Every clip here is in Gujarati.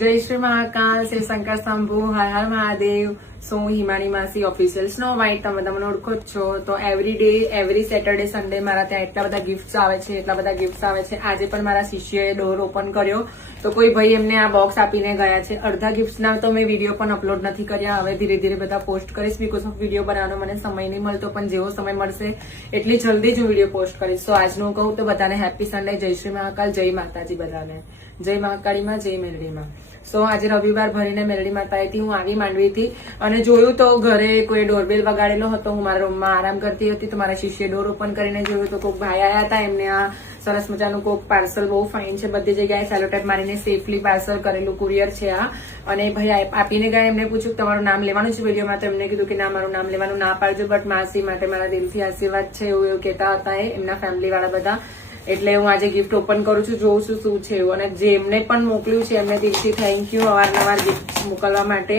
જય શ્રી મહાકાલ, શિવ શંકર શંભુ, હર હર મહાદેવ. સો હું હિમાણી માસી ઓફિશિયલ સ્નો વ્હાઇટ, તમે તમને ઓળખો જ છો. તો every day, every Saturday Sunday મારા ત્યાં એટલા બધા ગિફ્ટ આવે છે, એટલા બધા ગિફ્ટ આવે છે. આજે પણ મારા શિષ્યએ ડોર ઓપન કર્યો તો કોઈ ભાઈ એમને આ બોક્સ આપીને ગયા છે. અડધા ગિફ્ટના તો મેં વિડીયો પણ અપલોડ નથી કર્યા. હવે ધીરે ધીરે બધા પોસ્ટ કરીશ, બીકોઝ ઓફ વિડીયો બનાવવાનો મને સમય નહીં મળતો, પણ જેવો સમય મળશે એટલી જલ્દી જ હું વિડીયો પોસ્ટ કરીશ. તો આજનું કહું તો બધાને હેપી સન્ડે, જય શ્રી મહાકાલ, જય માતાજી બધાને, જય મહાકાળીમાં, જય મેલડીમાં. સો આજે રવિવાર ભરીને મેલડી માતાએથી હું આવી માંડવીથી અને જોયું તો ઘરે કોઈ ડોરબેલ વગાડેલો હતો. હું મારા રૂમમાં આરામ કરતી હતી તો મારા શિષ્ય ડોર ઓપન કરીને જોયું તો કોઈક ભાઈ આવ્યા હતા. એમને આ સરસ મજાનું કોઈક પાર્સલ બહુ ફાઇન છે, બધી જગ્યાએ સેલોટેપ મારીને સેફલી પાર્સલ કરેલું કુરિયર છે આ. અને ભાઈ આપીને ગયા. એમને પૂછ્યું કે તમારું નામ લેવાનું છે વિડીયોમાં, તો એમને કીધું કે ના, મારું નામ લેવાનું ના પાડજો, બટ માસી માટે મારા દિલથી આશીર્વાદ છે એવું કહેતા હતા એમના ફેમિલી વાળા બધા. એટલે હું આજે ગિફ્ટ ઓપન કરું છું, જોઉં છું શું છે એવું. અને જેમને પણ મોકલ્યું છે એમને દિલથી થેન્ક યુ અવારનવાર ગિફ્ટ મોકલવા માટે.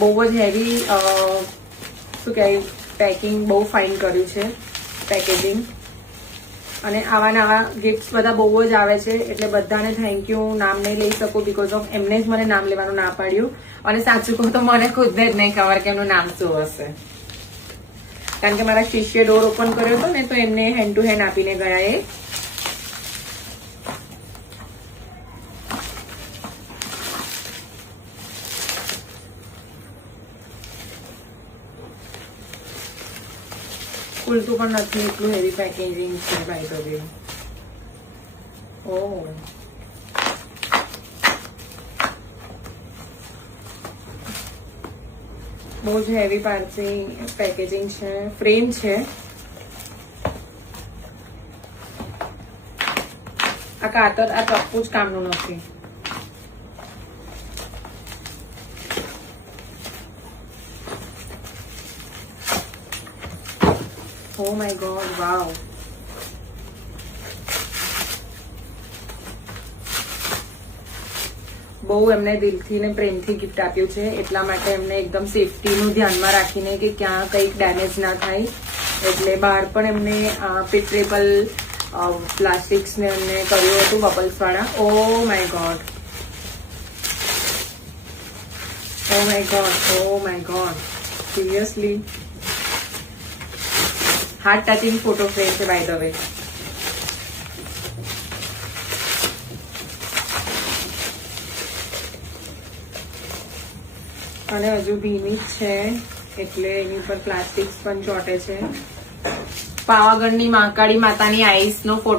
બહુ જ હેવી શું કહેવાય, પેકિંગ બહુ ફાઇન કર્યું છે, પેકેજિંગ. અને આવા નવા ગિફ્ટ બધા બહુ જ આવે છે, એટલે બધાને થેન્ક યુ. નામ નહીં લઈ શકું બીકોઝ ઓફ એમને જ મને નામ લેવાનું ના પાડ્યું. અને સાચું કહું તો મને ખુદને જ નહીં ખબર કે એમનું નામ શું હશે, કારણ કે મારા શિષ્ય ડોર ઓપન કર્યો હતો ને તો એમને હેન્ડ ટુ હેન્ડ આપીને ગયા એ. ખુલતું પણ નથી, એટલું હેવી પેકેજિંગ છે ભાઈ. તો બી ઓહ, બહુ જ હેવી પેકેજિંગ છે. ફ્રેમ છે. આ કાતર, આ ચપ્પુ જ કામનું નથી. ઓ માય ગોડ, વાવ. બહુ એમને દિલથી ને પ્રેમથી ગિફ્ટ આપ્યું છે, એટલા માટે એમને એકદમ સેફટીનું ધ્યાનમાં રાખીને કે ક્યાં કંઈક ડેમેજ ના થાય, એટલે બહાર પણ એમને પિટ્રેબલ પ્લાસ્ટિક્સ ને એમને કર્યું હતું, બબલ્સ વાળા. Oh my God, oh my God, oh my God, seriously heart touching photo frame છે બાય ધ વે. અને હજુ ભીની જ છે એટલે એની ઉપર પ્લાસ્ટિક્સ પણ ચોટે છે. પાવાગઢની મહાકાળી માતાની આઈસ નો ફોટો